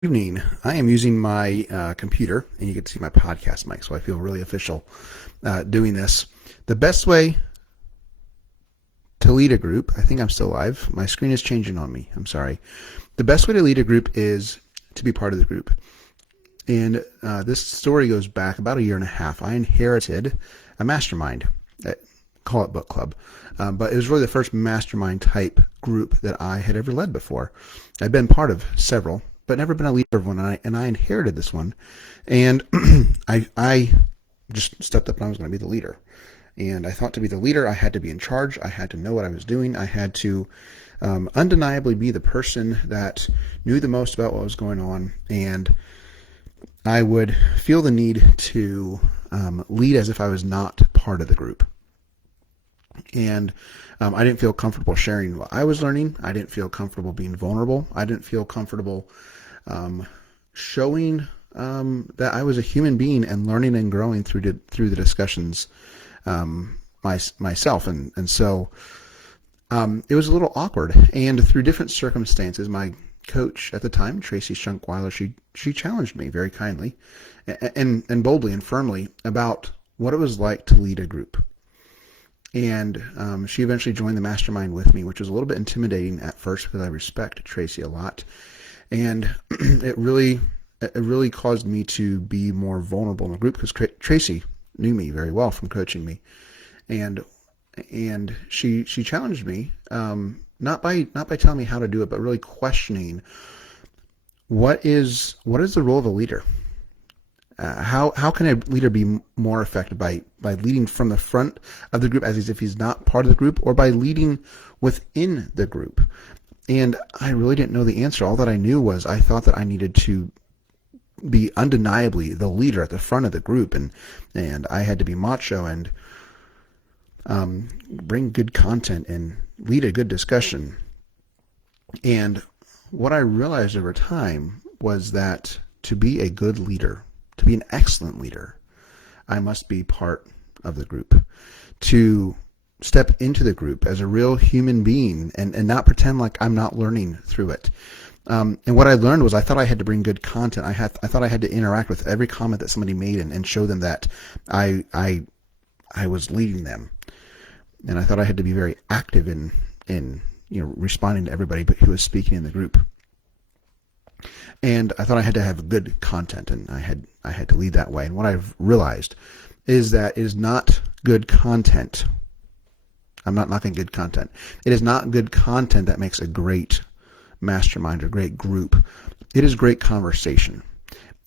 Evening. I am using my computer, and you can see my podcast mic, so I feel really official doing this. The best way to lead a group, I think I'm still live. My screen is changing on me. I'm sorry. The best way to lead a group is to be part of the group. And this story goes back about a year and a half. I inherited a mastermind. Call it book club. But it was really the first mastermind type group that I had ever led before. I'd been part of several, but never been a leader of one, and I inherited this one, and I just stepped up and I was going to be the leader. And I thought to be the leader, I had to be in charge. I had to know what I was doing. I had to undeniably be the person that knew the most about what was going on, and I would feel the need to lead as if I was not part of the group. And I didn't feel comfortable sharing what I was learning. I didn't feel comfortable being vulnerable. I didn't feel comfortable showing that I was a human being and learning and growing through the discussions myself. And so it was a little awkward. And through different circumstances, my coach at the time, Tracy Schunkweiler, she challenged me very kindly and boldly and firmly about what it was like to lead a group. And she eventually joined the mastermind with me, which was a little bit intimidating at first because I respect Tracy a lot. And it really caused me to be more vulnerable in the group because Tracy knew me very well from coaching me. And she challenged me, not by telling me how to do it, but really questioning what is the role of a leader? How can a leader be more effective by leading from the front of the group as if he's not part of the group, or by leading within the group? And I really didn't know the answer. All that I knew was I thought that I needed to be undeniably the leader at the front of the group, and I had to be macho and bring good content and lead a good discussion. And what I realized over time was that to be a good leader, to be an excellent leader, I must be part of the group. To step into the group as a real human being and not pretend like I'm not learning through it. And what I learned was I thought I had to bring good content. I thought I had to interact with every comment that somebody made and show them that I was leading them. And I thought I had to be very active in responding to everybody who was speaking in the group. And I thought I had to have good content, and I had to lead that way. And what I've realized is that it is not good content. I'm not knocking good content. It is not good content that makes a great mastermind or great group. It is great conversation.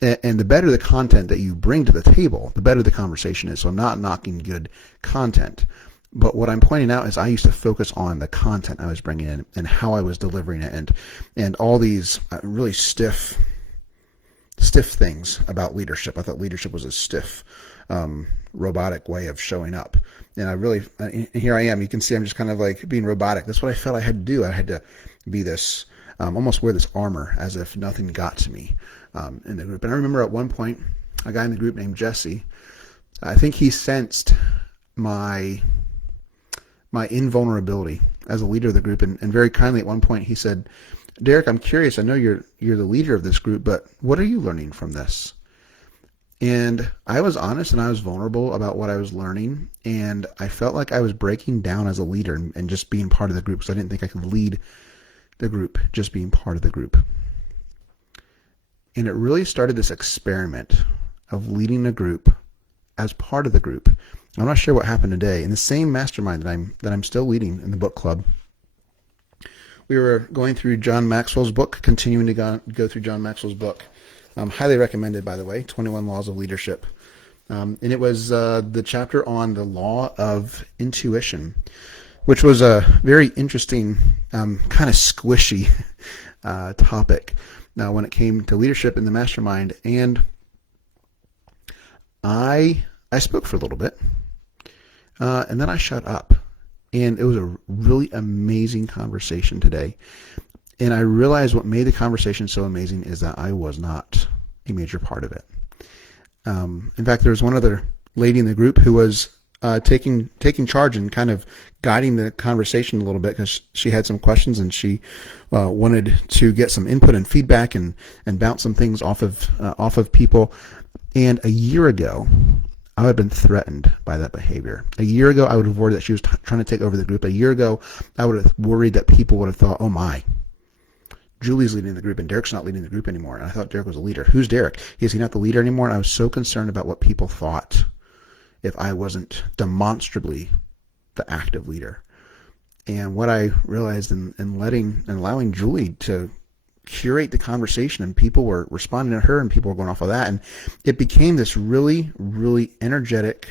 And the better the content that you bring to the table, the better the conversation is. So I'm not knocking good content. But what I'm pointing out is I used to focus on the content I was bringing in and how I was delivering it, and all these really stiff things about leadership. I thought leadership was a stiff, robotic way of showing up. And here I am. You can see I'm just kind of like being robotic. That's what I felt I had to do. I had to be this, almost wear this armor as if nothing got to me in the group. And I remember at one point, a guy in the group named Jesse, I think he sensed my invulnerability as a leader of the group, and very kindly at one point he said, "Derek, I'm curious. I know you're the leader of this group, but what are you learning from this?" And I was honest and I was vulnerable about what I was learning, and I felt like I was breaking down as a leader and just being part of the group, because I didn't think I could lead the group just being part of the group. And it really started this experiment of leading a group as part of the group. I'm not sure what happened today. In the same mastermind that I'm still leading in the book club, we were going through John Maxwell's book, continuing to go through John Maxwell's book. Highly recommended, by the way, 21 Laws of Leadership. And it was the chapter on the law of intuition, which was a very interesting, kind of squishy topic when it came to leadership in the mastermind. And I spoke for a little bit, and then I shut up. And it was a really amazing conversation today. And I realized what made the conversation so amazing is that I was not a major part of it. In fact, there was one other lady in the group who was taking charge and kind of guiding the conversation a little bit, because she had some questions and she wanted to get some input and feedback and bounce some things off of people. And a year ago, I would have been threatened by that behavior. A year ago, I would have worried that she was trying to take over the group. A year ago, I would have worried that people would have thought, oh my, Julie's leading the group and Derek's not leading the group anymore. And I thought Derek was a leader. Who's Derek? Is he not the leader anymore? And I was so concerned about what people thought if I wasn't demonstrably the active leader. And what I realized in allowing Julie to curate the conversation, and people were responding to her and people were going off of that, and it became this really, really energetic,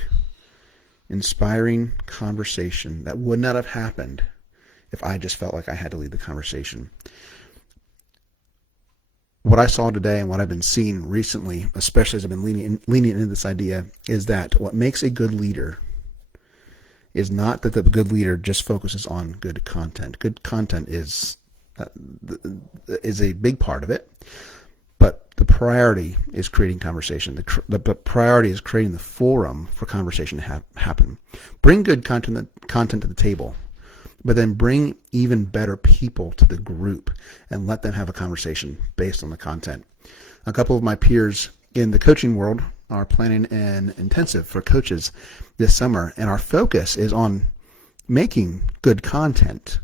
inspiring conversation that would not have happened if I just felt like I had to lead the conversation. What I saw today and what I've been seeing recently, especially as I've been leaning into this idea, is that what makes a good leader is not that the good leader just focuses on good content. Good content is a big part of it, but the priority is creating conversation. The priority is creating the forum for conversation to happen. Bring good content to the table, but then bring even better people to the group and let them have a conversation based on the content. A couple of my peers in the coaching world are planning an intensive for coaches this summer, and our focus is on making good content.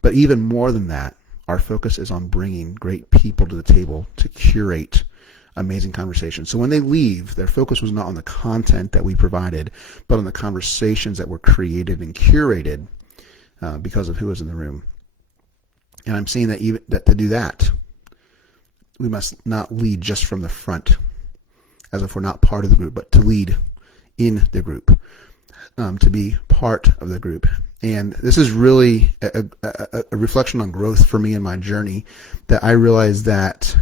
But even more than that, our focus is on bringing great people to the table to curate amazing conversations. So when they leave, their focus was not on the content that we provided, but on the conversations that were created and curated because of who was in the room. And I'm seeing that to do that, we must not lead just from the front, as if we're not part of the group, but to lead in the group, to be part of the group. And this is really a reflection on growth for me in my journey, that I realized that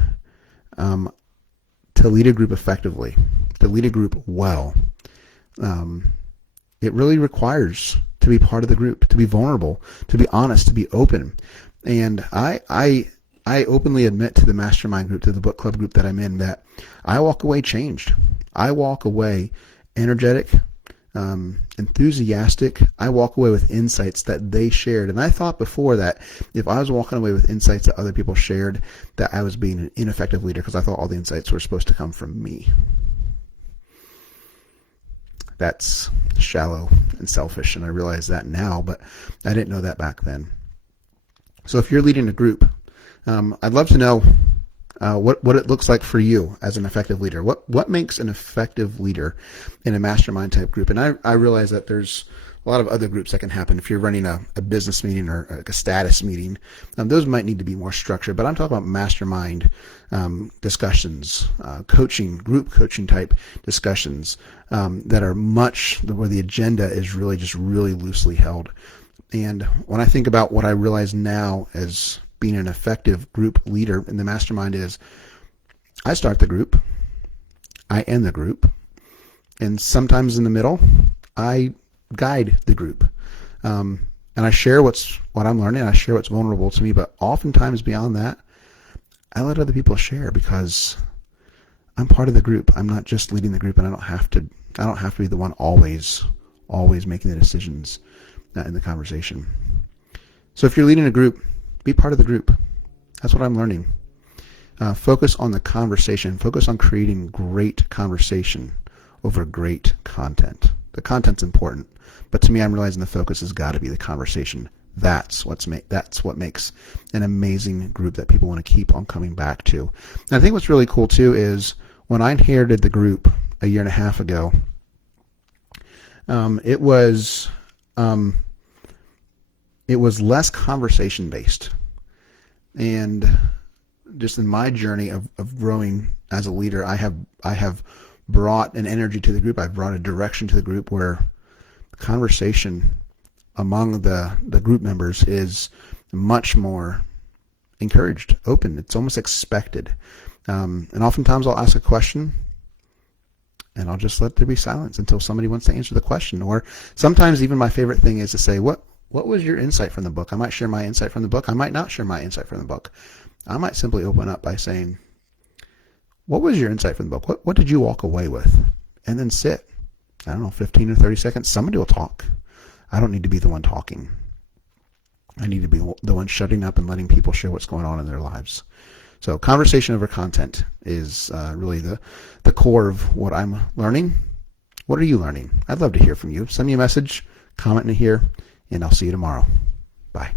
to lead a group effectively, to lead a group well, it really requires to be part of the group, to be vulnerable, to be honest, to be open. And I openly admit to the Mastermind group, to the book club group that I'm in, that I walk away changed. I walk away energetic, enthusiastic. I walk away with insights that they shared. And I thought before that if I was walking away with insights that other people shared, that I was being an ineffective leader, because I thought all the insights were supposed to come from me. That's shallow and selfish, and I realize that now, but I didn't know that back then. So if you're leading a group, I'd love to know what it looks like for you as an effective leader. What makes an effective leader in a mastermind type group? And I realize that there's a lot of other groups that can happen. If you're running a business meeting or a status meeting, those might need to be more structured. But I'm talking about mastermind discussions, group coaching type discussions that are where the agenda is really just really loosely held. And when I think about what I realize now as being an effective group leader in the mastermind is, I start the group, I end the group, and sometimes in the middle, I guide the group. And I share what I'm learning, I share what's vulnerable to me, but oftentimes beyond that, I let other people share, because I'm part of the group. I'm not just leading the group, and I don't have to be the one always making the decisions in the conversation. So if you're leading a group, be part of the group. That's what I'm learning. Focus on the conversation. Focus on creating great conversation over great content. The content's important, but to me, I'm realizing the focus has got to be the conversation. That's what makes an amazing group that people want to keep on coming back to. And I think what's really cool too is when I inherited the group a year and a half ago, it was less conversation based. And just in my journey of growing as a leader, I have brought an energy to the group. I've brought a direction to the group where conversation among the group members is much more encouraged, open. It's almost expected. And oftentimes I'll ask a question and I'll just let there be silence until somebody wants to answer the question. Or sometimes even my favorite thing is to say, what was your insight from the book? I might share my insight from the book. I might not share my insight from the book. I might simply open up by saying, what was your insight from the book? What did you walk away with? And then sit I don't know, 15 or 30 seconds, somebody will talk. I don't need to be the one talking. I need to be the one shutting up and letting people share what's going on in their lives. So conversation over content is really the core of what I'm learning. What are you learning? I'd love to hear from you. Send me a message, comment in here, and I'll see you tomorrow. Bye.